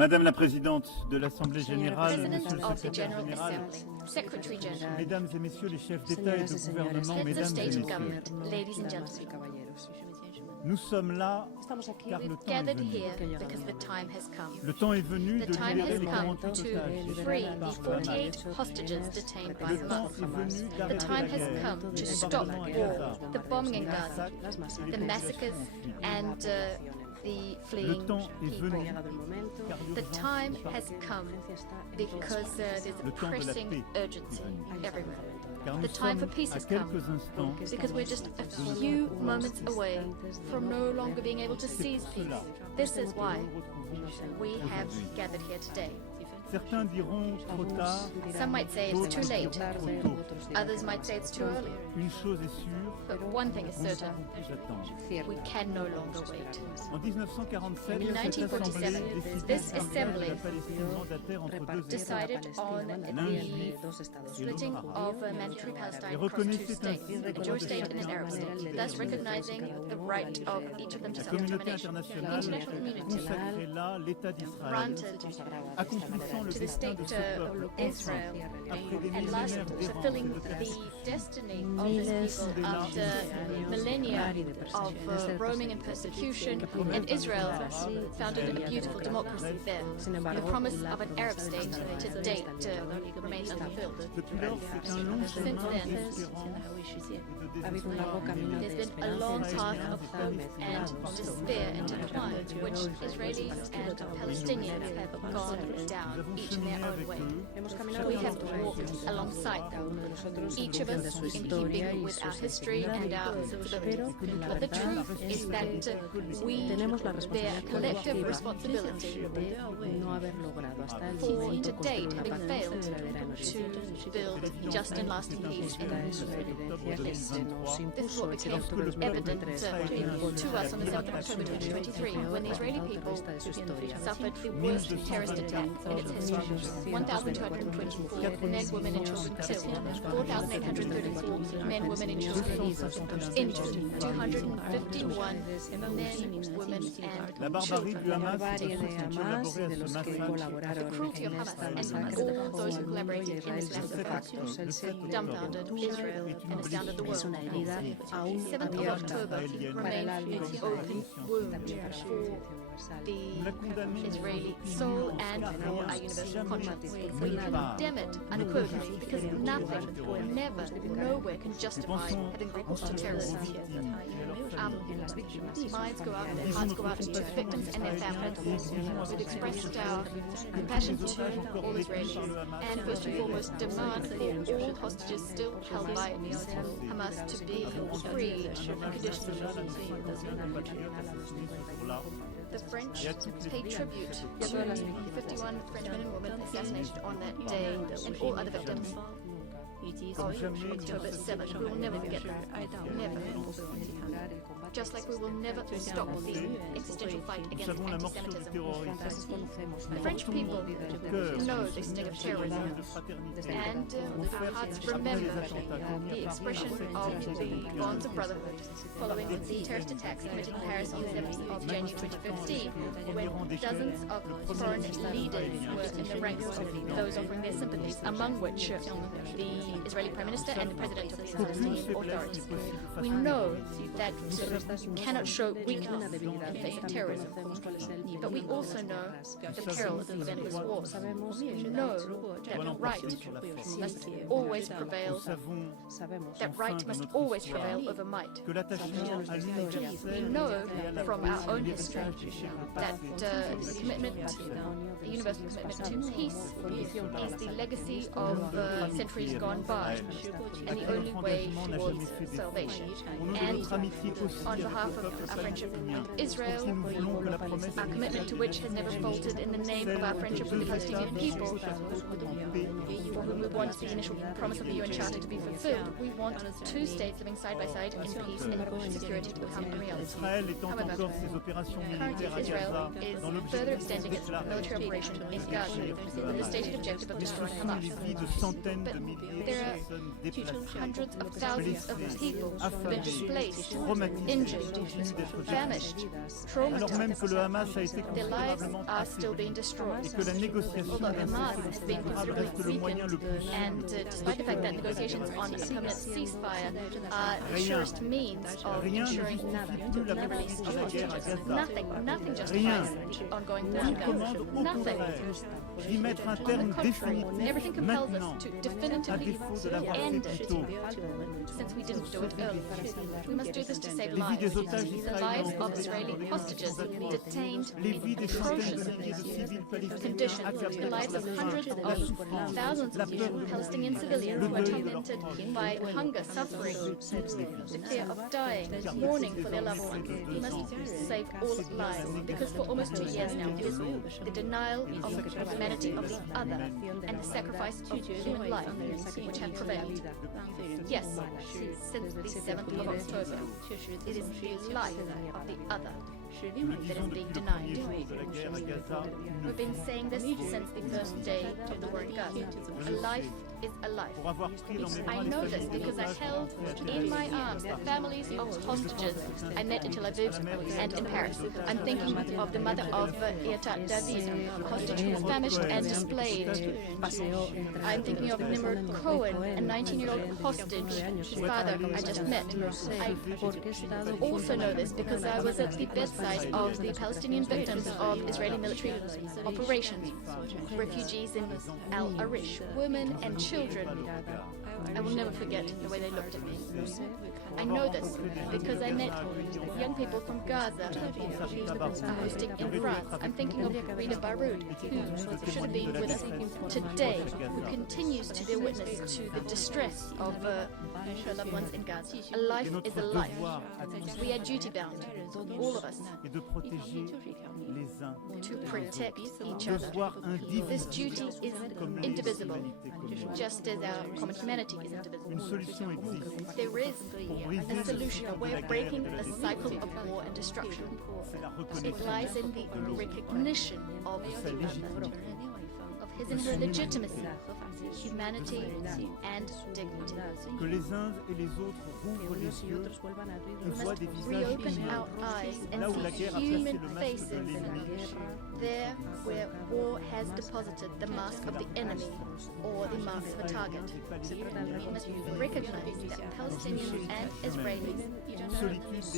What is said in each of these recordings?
Madame la Présidente de l'Assemblée Générale, President Monsieur le of the Secrétaire General Général, Assembly, Secretary General, Mesdames et Messieurs les chefs d'État et de gouvernement, Heads of Mesdames et State and Messieurs, Government, ladies and gentlemen, nous sommes là car le we've temps est gathered venu. here because the time has come. Le temps est venu The de time libérer has les come 48 to otages free par the le Hamas. 48 hostages detained by Le temps Hamas. est venu The d'arrêter time la has guerre, come to les stop bombardements à Gaza, war, the bombing in les Gaza, massacres et the les massacres populations en fuite. and the Le fleeing temps est people. venu car The l'urgence time est has partout. come because there's Le a temps de la pressing paix urgency everywhere. Car nous The time for sommes peace à has come quelques instants because we're just a few moments away from no longer being able to seize peace. This is why we have gathered here today. Certains diront trop tard, Some might say it's too d'autres late, diront trop tôt. others might say it's too early. Une chose est sûre, But one thing is nous ne certain, pouvons plus attendre. we can no longer wait. En 1947, In cette 1947, assemblée décidait this d'un plan de assembly la Palestine mandataire entre deux États. Decided on the splitting of a mandatory Palestine across two states, a Jewish state and an Arab state, thus recognizing the right of each of them to La communauté self-determination. The internationale international community consacrait là l'État d'Israël, granted accomplissant le to the destin de state ce peuple enfin, Israel après des and last millénaires d'errance et fulfilling de the persécution. destiny of this people after millennia of roaming and persecution, and Israel founded a beautiful democracy there. The promise of an Arab state to date remains unfulfilled. Depuis lors, c'est un long Since chemin then, d'espérance et de désespoir. there's been a long path of hope and despair and decline, which Israelis and Palestinians have gone down, each in their own way. We have walked alongside them, each of us in keeping with our history and our sensibilities. But the truth is that we bear a collective responsibility for, to date, having failed to build just and lasting peace in the Middle East. This is what became evident to us on the 7th of October 2023, when the Israeli people suffered the worst terrorist attack in its history. 1,224 men, women and children killed, 4,834 men, women and children injured, 251 men, women La and barbarie children. du Hamas et de ceux qui collaboraient à ce massacre The cruelty of Hamas and all those who collaborated in this massacre dumbfounded Israel and astounded the world. 7th of October remains an open wound for the Israeli soul and for our universal conscience. We condemn it unequivocally because nothing, never, nowhere can justify having recourse to terrorism. Minds go out and hearts go out to the victims and their families. We've expressed our compassion to all Israelis and first and foremost demand for all hostages still held by Hamas to be freed unconditionally. The French pay tribute to the 51 French men and women assassinated on that day and all other victims of October 7th. We will never forget that. Never. Just like we will never stop the existential fight against anti-Semitism. The French people know the sting of terrorism, and our hearts remember the expression of the bonds of brotherhood following the terrorist attacks committed in Paris on the 7th of January 2015, when dozens of foreign leaders were in the ranks of those offering their sympathies, among which the Israeli Prime Minister and the President of the Palestinian Authority. We know that you cannot show weakness in the face of terrorism, but we also know the peril of these endless wars. We know that right must always prevail, that right must always prevail over might. We know from our own history that the commitment, the universal commitment to peace is the legacy of centuries gone by and the only way towards salvation. And on behalf of our friendship with Israel, our commitment to which has never faltered in the name of our friendship with the Palestinian people, for whom we want the initial promise of the UN Charter to be fulfilled, we want two states living side by side in peace and security to become a reality. However, currently Israel is further extending its military operation in Gaza with the stated objective of destroying Hamas. But there are hundreds of thousands of people who have been displaced, injured, famished, alors même que le traumatized, Hamas a été their lives are still being destroyed. Although Hamas has been considerably weakened, and despite the fact that negotiations on a permanent ceasefire are the surest means of ensuring the release of hostages, nothing justifies the ongoing war in Gaza. Nothing. On the contrary, everything compels us to definitively end it, since we didn't do it earlier. We must do this to save lives. The lives of Israeli hostages detained in atrocious conditions, the lives of hundreds of thousands of Palestinian civilians who are tormented by hunger, suffering, the fear of dying, mourning for their loved ones. We must save all lives, because for almost 2 years now, it is the denial of the humanity of the other and the sacrifice of human life which have prevailed. Yes, since the 7th of October, it is the life of the other that is being denied. We've been saying this since the first day of the war in Gaza. A life is a life. I know this because I held in my arms the families of hostages I met in Tel Aviv and in Paris. I'm thinking of the mother of Ietat David, a hostage who was famished and displayed. I'm thinking of Nimrod Cohen, a 19-year-old hostage whose father I just met. I also know this because I was at the bedside of the Palestinian victims of Israeli military operations, refugees in Al Arish, women and children. I will never forget the way they looked at me. I know this because I met young people from Gaza who are hosting in France. I'm thinking of Rita Baroud, who should have been with us today, who continues to bear witness to the distress of her loved ones in Gaza. A life is a life. We are duty-bound, all of us, to protect each other. This duty is indivisible, just as our common humanity is indivisible. There is a solution, a way of breaking the cycle of war and destruction. It lies in the recognition of the other, of his and her legitimacy, humanity and dignity. Que les uns et les autres rouvrent les yeux et voient des visages humains, là où la guerre a placé le masque de l'ennemi. There where war has deposited the mask of the enemy or the mark of a target. We must recognize that Palestinians and Israelis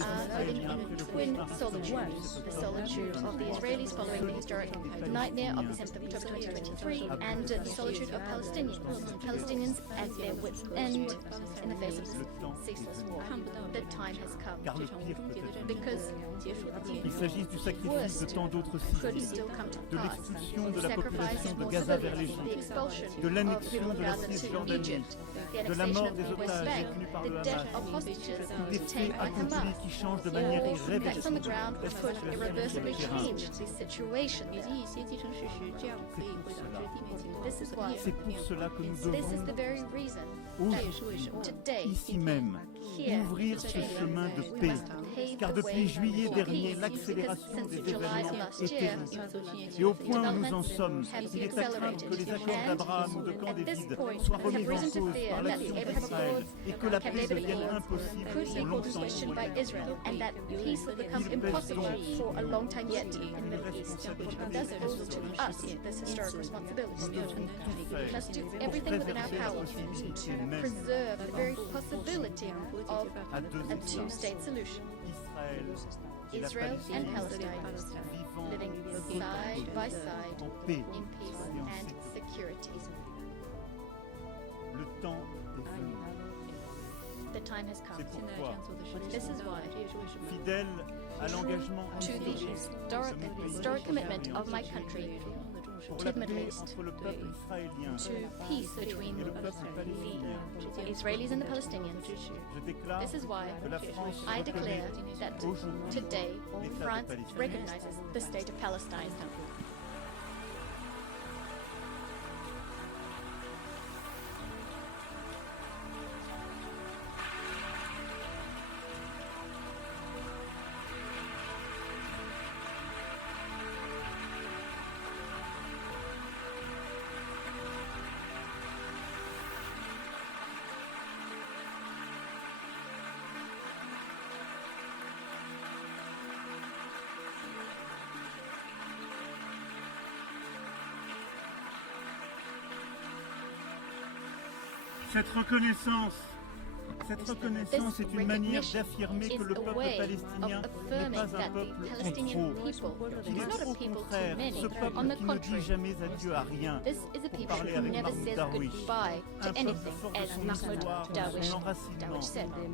are living in twin solitude. The solitude of the Israelis following the historic nightmare of the 7th of October 2023 and the solitude of Palestinians at their wits' end in the face of this ceaseless war. The time has come because Il s'agit du sacrifice de tant d'autres civils, de l'expulsion de la population de Gaza vers l'Égypte, de l'annexion de la Cisjordanie, de la mort des otages détenus par le Hamas, des faits accomplis qui changent de manière irréversible la situation humanitaire. C'est pour cela que nous devons, ici même, ouvrir ce chemin de paix, car depuis juillet dernier, l'accélération des événements est terrible. Et au point où nous en sommes, il est à craindre que les accords d'Abraham ou de Camp David soient remis en cause par l'action d'Israël et que la paix devienne impossible pour longtemps pour We must do everything within our power to preserve the very possibility of a two-state solution. Israel and Palestine living side by side in peace and security. The time has come. This is why, fidèle à l'engagement to the historic commitment of my country to the Middle East, to peace between the Israelis and the Palestinians. This is why I declare that today France recognizes the State of Palestine. Cette reconnaissance est une manière d'affirmer que le peuple palestinien n'est pas un peuple en trop, qu'il est au contraire ce peuple qui ne dit jamais adieu à rien, pour parler avec Mahmoud Darwish, un peuple fort de son histoire, de son enracinement,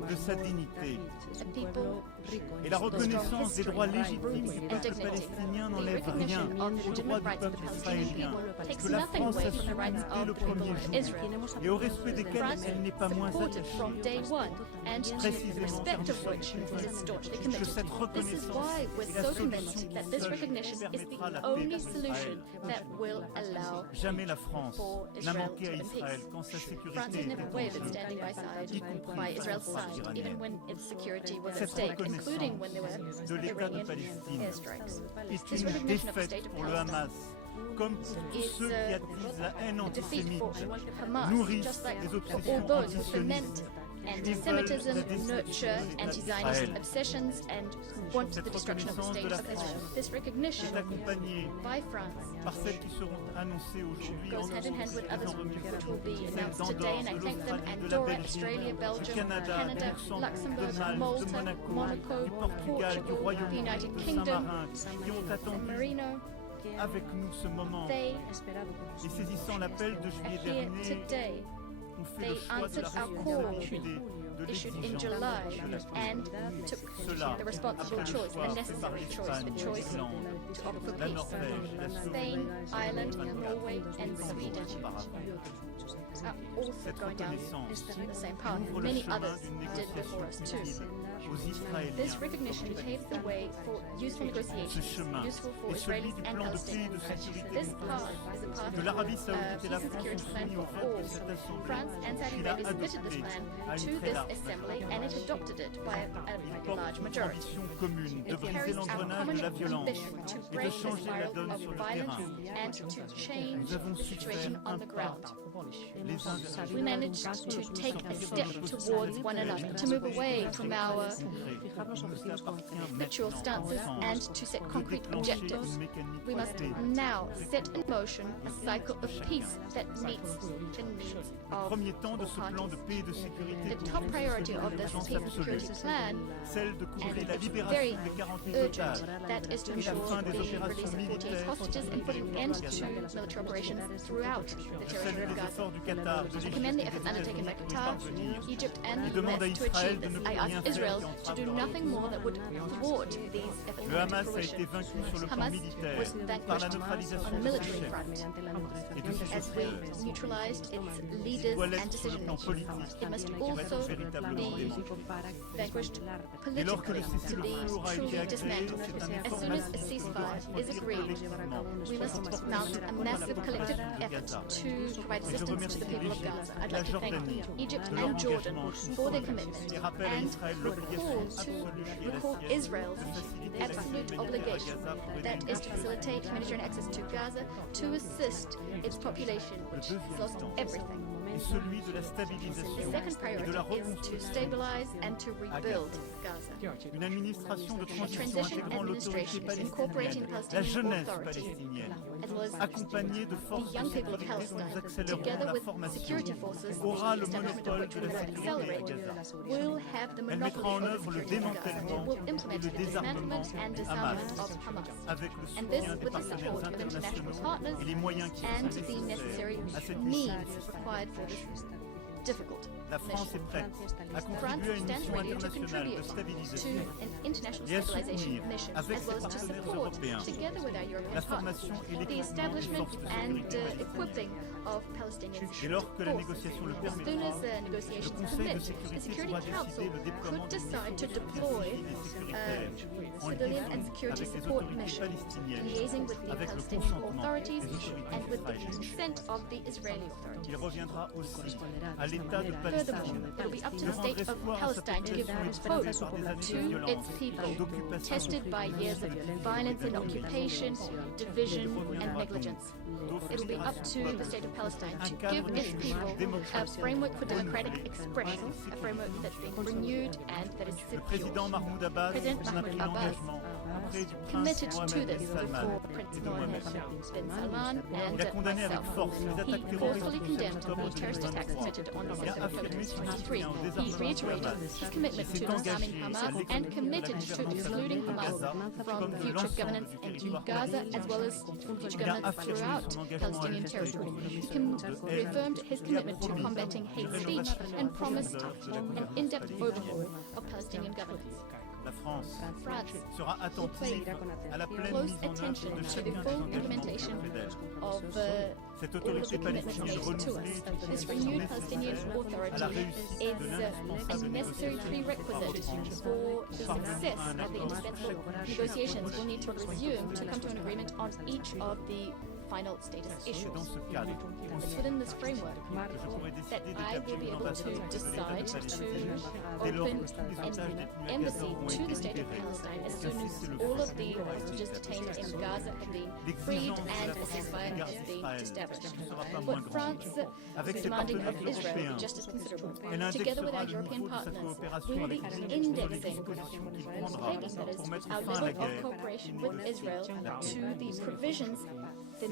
de sa dignité. Et la reconnaissance des droits légitimes du peuple palestinien n'enlève rien aux droits du peuple israélien, que la France a su dès le premier jour, et au respect desquels elle n'est pas moins attachée. Précisément car nous sommes convaincus que cette reconnaissance est la solution qui seule permettra la paix d'Israël. Jamais la France n'a manqué à Israël quand sa sécurité était en jeu, y compris face aux forces iraniennes. Cette reconnaissance de l'État de Palestine est une défaite pour le Hamas, comme pour tous ceux qui attisent la haine antisémite, nourrissent les obsessions antisionistes, anti-Semitism, nurture anti-Zionist obsessions, and want the destruction of the state of Israel. This recognition by France par celles qui seront annoncées aujourd'hui goes hand in hand with others which will be announced today, and I thank them: Andorra, Australia, Belgium, Canada, Luxembourg, Malta, Monaco, Portugal, the United Kingdom, San Marino. Avec nous ce moment, et saisissant l'appel de juillet dernier, ont fait le choix de la responsabilité, de issued in l'exigence July de la and took the responsible choice, the necessary choice, the choice to opt for la peace. Norvège, la Spain, Slovénie, Ireland, Norway, and Sweden are also cette going down reconnaissance the same path. ouvre le Many chemin others d'une did before us négociation too. utile aux Israéliens. This recognition paves the way for useful Ce negotiations, chemin useful for est celui Israelis du and plan de paix et Palestinians. de sécurité This des path is a path que l'Arabie of saoudite et la peace and France security ont plan soumis au for vote all. de cette assemblée, France and Saudi qu'il a Arabia submitted this adopté plan à to une très this large assembly, and it adopted it by a porte large une majority. ambition commune de It briser carries our l'engrenage common de la violence ambition to et de break the changer la spiral donne of sur le violence terrain. and to change Nous avons the su situation faire on un the pas ground. les uns vers les We autres. managed to take a step towards one another, to move away from our habitual stances and to set concrete objectives. We must now set in motion a cycle of peace that meets the needs of Premier temps de all ce plan de parties. paix et de sécurité The top priority of this peace and security plan, celle de couvrir la and it's libération very des 48 urgent, otages, that is to la ensure fin des the release opérations of 48 militaires hostages and putting an end to military operations throughout the territory of les Gaza. efforts du Qatar, de I l'Égypte commend the et efforts des undertaken by États-Unis Qatar, pour y parvenir. Egypt, and Il the demande à US to Israël achieve de this. ne I rien ask faire Israel qui to entrave do leur nothing more that would thwart these efforts Le Hamas to a été fruition. vaincu sur le plan Hamas militaire was par la vanquished on neutralisation a de ses military chefs front et de ses as we officiels. neutralized its Il leaders doit and l'être sur le decision plan makers. politique It must pour être also véritablement be démantelé. vanquished Et lorsque politically le to cessez-le-feu be aura été truly agréé, dismantled. c'est un As effort soon as a massif qui ceasefire doit is produire agreed, collectivement we must pour porter mount secours a à la massive collective population de effort Gaza. to provide Et je assistance to remercie the people of l'Égypte, Gaza. I'd la like to thank Jordanie Egypt de leur and Jordan engagement for their commitment et rappelle à and Israël l'obligation recall absolue qui est la recall sienne Israel's de faciliter l'accès absolute humanitaire à obligation Gaza pour aider that une is to facilitate humanitarian access to Gaza to assist its population, which has lost everything. et celui de la stabilisation The second et de priority la is to reconstruction. stabilize and to rebuild Gaza. Une administration de A transition transition intégrant l'autorité administration incorporating palestinienne, the la Palestinian jeunesse Authority, palestinienne, as well as accompagnée de the forces de young people of sécurité dont nous Palestine, accélérons together la with formation, security forces, aura the le establishment of monopole which de we la will sécurité à accelerate, Gaza. will have the Elle mettra en monopoly of œuvre le the security of Gaza. démantèlement It will et implement le the désarmement dismantlement and du disarmament Hamas, of Hamas. avec le And this soutien des with the partenaires support of international internationaux partners et les moyens qui and sont the necessary nécessaires à cette means mission. required for this difficult La France est mission. prête à France contribuer à une stands mission ready to internationale de contribute to stabilisation an international et à stabilization soutenir, mission, avec as ses well as to partenaires support, européens, together with our la European formation partners, et the l'équipement des establishment forces de and sécurité equipping palestiniennes. of Palestinian Et lorsque la forces. négociation le As permettra, soon as the le negotiations Conseil de permit, the sécurité Security pourra Council décider le déploiement could d'une decide to mission deploy civile et sécuritaire en civilian liaison and security avec les support autorités mission, palestiniennes, liaising with the avec le Palestinian consentement authorities des autorités and with the israéliennes. consent of the Israeli authorities. Il reviendra aussi à l'État de Furthermore, Palestine it will be up to de the rendre state of espoir à sa Palestine to give population hope éprouvée par des années de to violence, its people, d'occupation, tested by years of violence and occupation, division and negligence. It will be up to the state of Palestine to give its people a framework for democratic expression, a framework that's been renewed and that is Le secure. président Mahmoud Abbas President en a Mahmoud pris Abbas l'engagement auprès du prince committed to Mohammed bin this Salman before et Prince de Mohammed moi-même. bin Salman Il a and condamné avec myself. force les attaques He terroristes forcefully du 7 condemned octobre the terrorist attacks 2023. committed on the Il a 7th of October affirmé son 2023. soutien au He désarmement du reiterated Hamas his commitment et s'est to disarming engagé Hamas à and l'économie committed de la to gouvernance excluding de Hamas Gaza from comme de future l'ensemble governance du in territoire Gaza as well as palestinien. future Il a governance affirmé throughout son engagement à Palestinian lutter territory. contre He les crimes de haine reaffirmed his et a commitment to promis combating une hate speech rénovation and en promised profondeur de la an gouvernance in-depth palestinienne. overhaul of Palestinian governance. La France France sera attentive à la pleine close mise en œuvre attention de to the chacun des full engagements implementation auprès d'elle. of Cette all of autorité the commitments palestinienne made to renouvelée us. est une This condition renewed Palestinian nécessaire à la authority réussite is de a l'indispensable necessary négociation prerequisite for the success of the indispensable negotiations we'll need to resume to come to an agreement on each of the final status C'est issues. dans ce cadre It's within this framework que je pourrais that décider I will be d'établir une able ambassade to de decide l'État de to Palestine dès lors open que tous les otages détenus à an embassy Gaza auront to the été State of libérés. Palestine as Un soon as cessez-le-feu all of the aura été hostages detained in établi. Gaza have been freed L'exigence de and la a France ceasefire à l'égard has been d'Israël established. ne sera pas But moins grande. France Avec is ses demanding partenaires of Israel européens, just as considerable. elle Together with indexera our le European niveau de sa partners, coopération we will avec be lui sur les indexing, dispositions qu'il prendra pegging that pour is mettre our fin à la level of guerre. cooperation with Israel to the provisions, the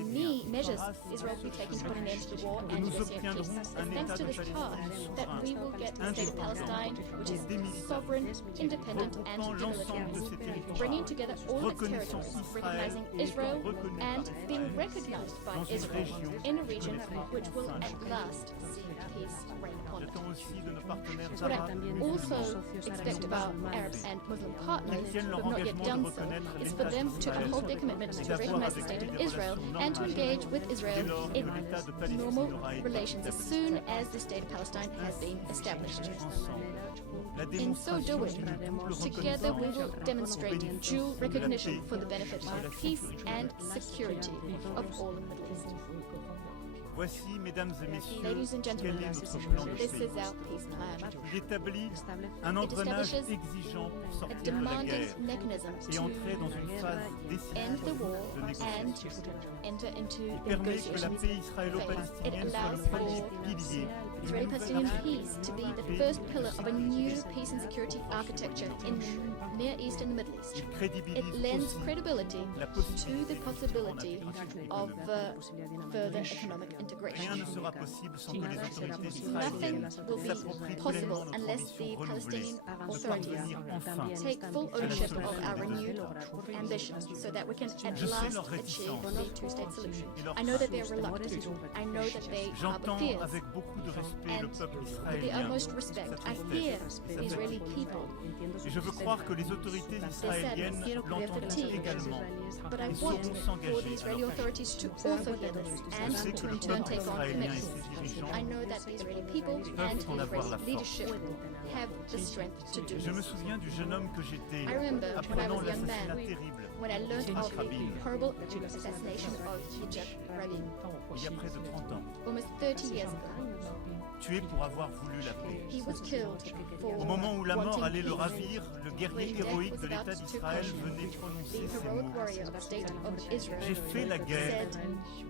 measures Israel will be taking to put an end to the war and Nous negotiate peace. obtiendrons It's un thanks État to de this path Palestine that we will get a state of Palestine which is sovereign, independent and regroupant l'ensemble de demilitarized, ces territoires, bringing together all its reconnaissant territories, Israël recognizing et Israel reconnu and par being Israël recognized by dans une Israel région in a qui region connaîtra which will enfin at last see peace reign upon it. J'attends aussi de nos partenaires What I arabes et also musulmans expect about Arabs and Muslim partners qu'ils tiennent who leur have not yet engagement de done so reconnaître is for l'État them to d'Israël uphold their commitment et to d'avoir recognize the avec state lui of des Israel relations and to normales engage with dès Israel lors que in l'État de Palestine normal aura été relations as établi. soon as the state of Palestine has been established. Ensemble, la In so démonstration doing, d'une double together we will reconnaissance demonstrate bénéfice dual de la recognition paix for the benefit et de la of peace sécurité. and security of all in the Middle East. Voici, mesdames et messieurs, Ladies and quel gentlemen, est notre plan de this paix. is our peace plan. Il établit un engrenage establishes exigeant pour A sortir de la demanding guerre mechanism et to entrer dans une phase end décisive the war de and négociation. enter into Il permet que la negotiations. paix It israélo-palestinienne soit allows le premier for pilier Israeli-Palestinian peace to be the first pillar of a new peace and security architecture in the Near East and the Middle East. Il It crédibilise lends aussi credibility la to possibilité the possibility of further Rien economic integration. ne sera possible sans que les autorités Nothing israéliennes will be s'approprient possible pleinement notre unless ambition the renouvelée Palestinian de authorities parvenir enfin take full à la ownership solution of our des deux renewed États. ambitions so that we can at Je sais last leur achieve réticence the two-state solution. et leur I know that they are crainte. reluctant. I know that they harbor J'entends fears. avec beaucoup de respect le And peuple with the israélien, utmost respect, sa I hear tristesse, the sa Israeli fatigue. people, Et je veux croire que les autorités israéliennes their l'entendront fatigue. également But I et want sauront for s'engager the à Israeli leur authorities to also hear this Je and sais to que le in turn peuple take on israélien et commitments. ses dirigeants I know that the Israeli people and peuvent en the avoir la Israeli leadership have the strength to do Je me this. souviens du jeune homme que j'étais I remember when I apprenant was a young l'assassinat man, terrible when I learned of the Rabin, horrible assassination of Yitzhak Rabin il y a près de 30 ans, almost 30 years ago. tué pour avoir voulu la paix. He was killed for Au moment où la mort wanting allait le peace. ravir, le guerrier héroïque de l'État d'Israël venait prononcer The ces heroic mots. warrior of the state of Israel J'ai fait la guerre said,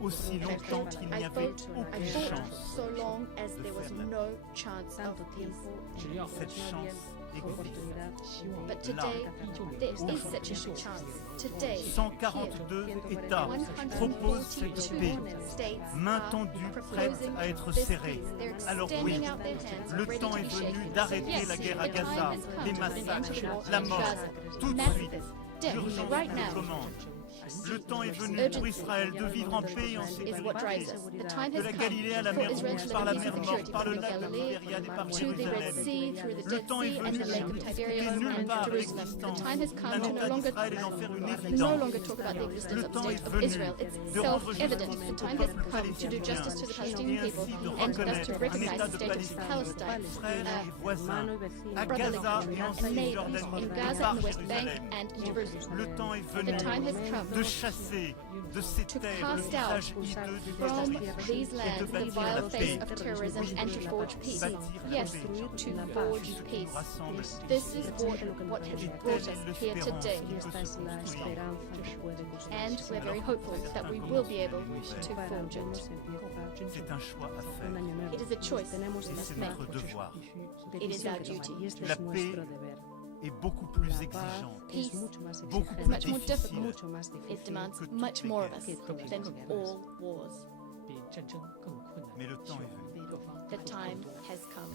aussi longtemps qu'il n'y I avait fought aucune chance. so long as there was no chance of peace. Cette chance existe. But today, there is such a chance. Today, 142 États proposent cette 142 paix, states main are tendue, prête proposing à être this serrée. peace. They're Alors extending oui, out their hands, le ready temps to est be venu shaken. d'arrêter Yes, la guerre à the time Gaza, has come les to put an end to massacres, the war la in mort, Gaza. tout de suite. Massacres, death, L'urgence right nous now. commande. Le temps est venu Urgency pour Israël de vivre en paix et en is what sécurité. drives us. The time De has la come Galilée à la for mer Israel Rouge, to par live la in mer peace and Morte, security par le from lac de Galilee Tibériade et par to the Red Jérusalem. Sea, through the Le Dead temps est Sea and venu the Lake of de Tiberias discuter nulle and part Jerusalem. l'existence The time has come d'un to État no longer d'Israël et d'en faire une no évidence. longer talk about the existence Le of the temps state est of venu Israel. It's de rendre self-evident. justice The au time has peuple come to do justice to the et Palestinian ainsi people de and thus to reconnaître un recognize État the de state of Palestine, Palestine, frère et voisin, à brotherly Gaza country, et en a neighbor Cisjordanie in et Gaza par and the West Bank Jérusalem. and Jerusalem. Le temps est venu The time has come de chasser de ces to terres le cast out visage hideux du from terrorisme these et de lands the bâtir la vile face paix. of terrorism and to forge peace. Bâtir la Yes, paix. to C'est forge ce qui nous peace. rassemble. This is what has Et brought telle est us here l'espérance today. qui peut se construire. And we're very hopeful that we will be able to forge it. C'est un choix à faire It is a choice we et must c'est make. notre devoir. It is our duty. La paix est beaucoup plus La paz exigeante, es mucho más beaucoup is plus much more difficile. difficult. mucho más It difícil. demands que toutes much les more of us guerres. than all wars. 比战争更困难。 Mais le temps est venu. The time has come.